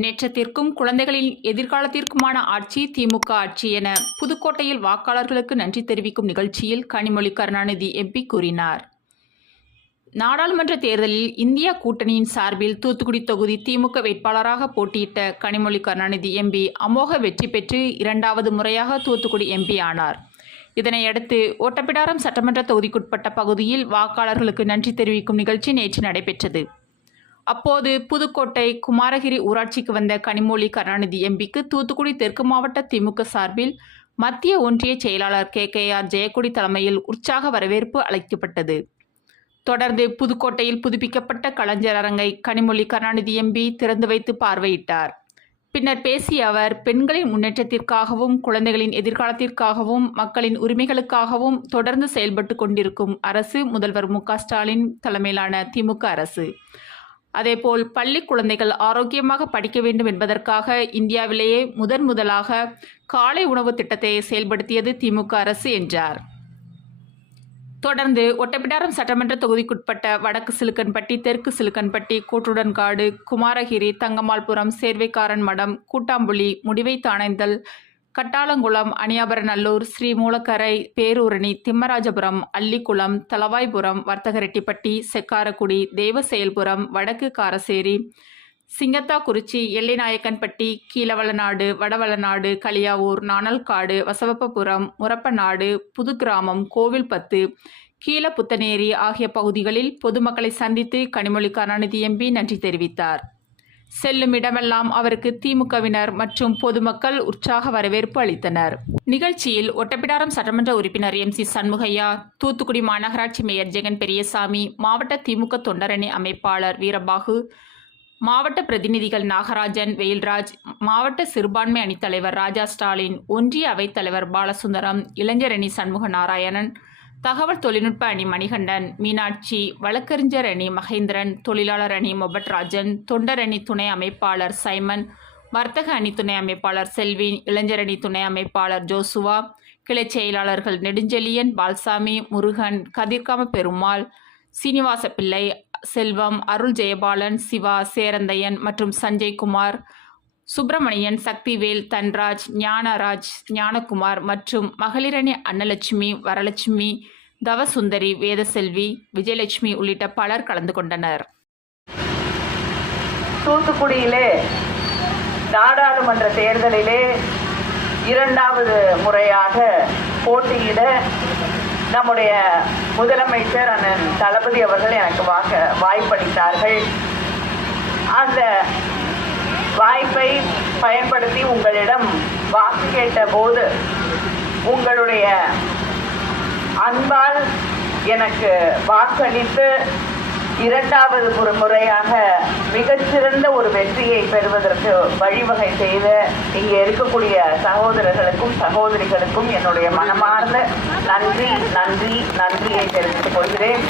முன்னேற்றத்திற்கும் குழந்தைகளின் எதிர்காலத்திற்குமான ஆட்சி திமுக ஆட்சி என புதுக்கோட்டையில் வாக்காளர்களுக்கு நன்றி தெரிவிக்கும் நிகழ்ச்சியில் கனிமொழி கருணாநிதி எம்பி கூறினார். நாடாளுமன்ற தேர்தலில் இந்தியா கூட்டணியின் சார்பில் தூத்துக்குடி தொகுதி திமுக வேட்பாளராக போட்டியிட்ட கனிமொழி கருணாநிதி எம்பி அமோக வெற்றி பெற்று 2வது முறையாக தூத்துக்குடி எம்பி ஆனார். இதனையடுத்து ஓட்டப்பிடாரம் சட்டமன்ற தொகுதிக்குட்பட்ட பகுதியில் வாக்காளர்களுக்கு நன்றி தெரிவிக்கும் நிகழ்ச்சி நேற்று நடைபெற்றது. அப்போது புதுக்கோட்டை குமாரகிரி ஊராட்சிக்கு வந்த கனிமொழி கருணாநிதி எம்பிக்கு தூத்துக்குடி தெற்கு மாவட்ட திமுக சார்பில் மத்திய ஒன்றிய செயலாளர் KKR ஜெயக்கொடி தலைமையில் உற்சாக வரவேற்பு அளிக்கப்பட்டது. தொடர்ந்து புதுக்கோட்டையில் புதுப்பிக்கப்பட்ட கலைஞர் அரங்கை கனிமொழி கருணாநிதி எம்பி திறந்து வைத்து பார்வையிட்டார். பின்னர் பேசிய அவர், பெண்களின் முன்னேற்றத்திற்காகவும் குழந்தைகளின் எதிர்காலத்திற்காகவும் மக்களின் உரிமைகளுக்காகவும் தொடர்ந்து செயல்பட்டு கொண்டிருக்கும் அரசு முதல்வர் மு.க. ஸ்டாலின் தலைமையிலான திமுக அரசு. அதேபோல் பள்ளி குழந்தைகள் ஆரோக்கியமாக படிக்க வேண்டும் என்பதற்காக இந்தியாவிலேயே முதலாக காலை உணவு திட்டத்தை செயல்படுத்தியது திமுக அரசு என்றார். தொடர்ந்து ஒட்டப்பிடாரம் சட்டமன்ற தொகுதிக்குட்பட்ட வடக்கு சிலுக்கன்பட்டி, தெற்கு சிலுக்கன்பட்டி, கூட்டுடன்காடு, குமாரகிரி, தங்கம்மாள்புரம், சேர்வைக்காரன் மடம், கூட்டாம்புலி, முடிவை தானைந்தல், கட்டாளங்குளம், அணியாபரநல்லூர், ஸ்ரீமூலக்கரை, பேரூரணி, திம்மராஜபுரம், அள்ளிக்குளம், தளவாய்புரம், வர்த்தகரெட்டிப்பட்டி, செக்காரக்குடி, தேவசெயல்புரம், வடக்கு காரசேரி, சிங்கத்தாக்குறிச்சி, எல்லைநாயக்கன்பட்டி, கீழவளநாடு, வடவளநாடு, களியாவூர், நாணல்காடு, வசவப்பபுரம், முரப்பநாடு, புதுகிராமம், கோவில்பத்து, கீழப்புத்தனேரி ஆகிய பகுதிகளில் பொதுமக்களை சந்தித்து கனிமொழி கருணாநிதி எம்பி நன்றி தெரிவித்தார். செல்லும் இடமெல்லாம் அவருக்கு திமுகவினர் மற்றும் பொதுமக்கள் உற்சாக வரவேற்பு அளித்தனர். நிகழ்ச்சியில் ஒட்டப்பிடாரம் சட்டமன்ற உறுப்பினர் MC சண்முகையா, தூத்துக்குடி மாநகராட்சி மேயர் ஜெகன் பெரியசாமி, மாவட்ட திமுக தொண்டரணி அமைப்பாளர் வீரபாகு, மாவட்ட பிரதிநிதிகள் நாகராஜன், வெயில்ராஜ், மாவட்ட சிறுபான்மை அணித்தலைவர் ராஜா ஸ்டாலின், ஒன்றிய அவைத்தலைவர் பாலசுந்தரம், இளைஞரணி சண்முக நாராயணன், தகவல் தொழில்நுட்ப அணி மணிகண்டன், மீனாட்சி, வழக்கறிஞர் அணி மகேந்திரன், தொழிலாளர் அணி மொபட்ராஜன், தொண்டர் அணி துணை அமைப்பாளர் சைமன், வர்த்தக அணி துணை அமைப்பாளர் செல்வி, இளைஞர் அணி துணை அமைப்பாளர் ஜோசுவா, கிளை செயலாளர்கள் நெடுஞ்செழியன், பால்சாமி, முருகன், கதிர்காம பெருமாள், சீனிவாச பிள்ளை, செல்வம், அருள் ஜெயபாலன், சிவா, சேரந்தையன் மற்றும் சஞ்சய்குமார், சுப்பிரமணியன், சக்திவேல், தன்ராஜ், ஞானராஜ், ஞானகுமார் மற்றும் மகளிரணி அன்னலட்சுமி, வரலட்சுமி, தவசுந்தரி, வேதசெல்வி, விஜயலட்சுமி உள்ளிட்ட பலர் கலந்து கொண்டனர். தூத்துக்குடியிலே நாடாளுமன்ற தேர்தலிலே 2வது முறையாக போட்டியிட நம்முடைய முதலமைச்சர் அண்ணன் தளபதி அவர்கள் எனக்கு வாய்ப்பளித்தார்கள். அந்த வாய்ப்பை பயன்படுத்தி உங்களிடம் வாக்கு கேட்ட போது உங்களுடைய அன்பால் எனக்கு வாக்களித்து 2வது முறையாக மிகச்சிறந்த ஒரு வெற்றியை பெறுவதற்கு வழிவகை செய்த இங்கே இருக்கக்கூடிய சகோதரர்களுக்கும் சகோதரிகளுக்கும் என்னுடைய மனமார்ந்த நன்றியை தெரிவித்துக் கொள்கிறேன்.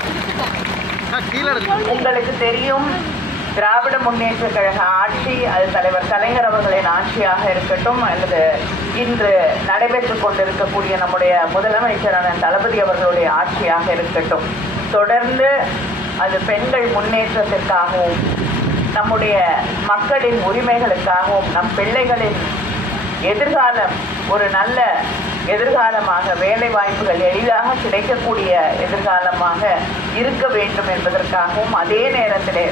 உங்களுக்கு தெரியும், திராவிட முன்னேற்ற கழக ஆட்சி, அது தலைவர் கலைஞர் அவர்களின் ஆட்சியாக இருக்கட்டும் அல்லது இன்று நடைபெற்றுக் கொண்டிருக்கக்கூடிய நம்முடைய முதலமைச்சரான தளபதி அவர்களுடைய ஆட்சியாக இருக்கட்டும், தொடர்ந்து அது பெண்கள் முன்னேற்றத்திற்காகவும் நம்முடைய மக்களின் உரிமைகளுக்காகவும் நம் பிள்ளைகளின் எதிர்காலம் ஒரு நல்ல எதிர்காலமாக, வேலை வாய்ப்புகள் எளிதாக கிடைக்கக்கூடிய எதிர்காலமாக இருக்க வேண்டும் என்பதற்காகவும், அதே நேரத்திலே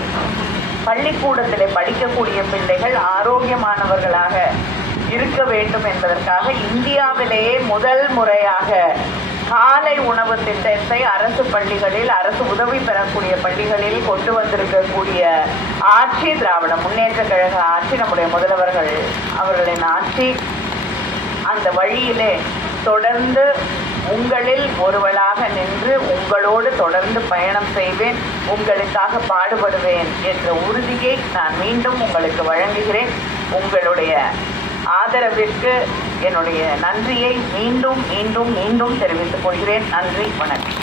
பள்ளிக்கூடத்திலே படிக்கக்கூடிய பிள்ளைகள் ஆரோக்கியமானவர்களாக இருக்க வேண்டும் என்பதற்காக இந்தியாவிலேயே முதல் முறையாக காலை உணவு திட்டத்தை அரசு பள்ளிகளில், அரசு உதவி பெறக்கூடிய பள்ளிகளில் கொண்டு வந்திருக்கக்கூடிய ஆட்சி திராவிட முன்னேற்ற கழக ஆட்சி, நம்முடைய முதல்வர்கள் அவர்களின் ஆட்சி. அந்த வழியிலே தொடர்ந்து உங்களில் ஒருவளாக நின்று உங்களோடு தொடர்ந்து பயணம் செய்வேன், உங்களுக்காக பாடுபடுவேன் என்ற உறுதியை நான் மீண்டும் உங்களுக்கு வழங்குகிறேன். உங்களுடைய ஆதரவிற்கு என்னுடைய நன்றியை மீண்டும் தெரிவித்துக் கொள்கிறேன். நன்றி, வணக்கம்.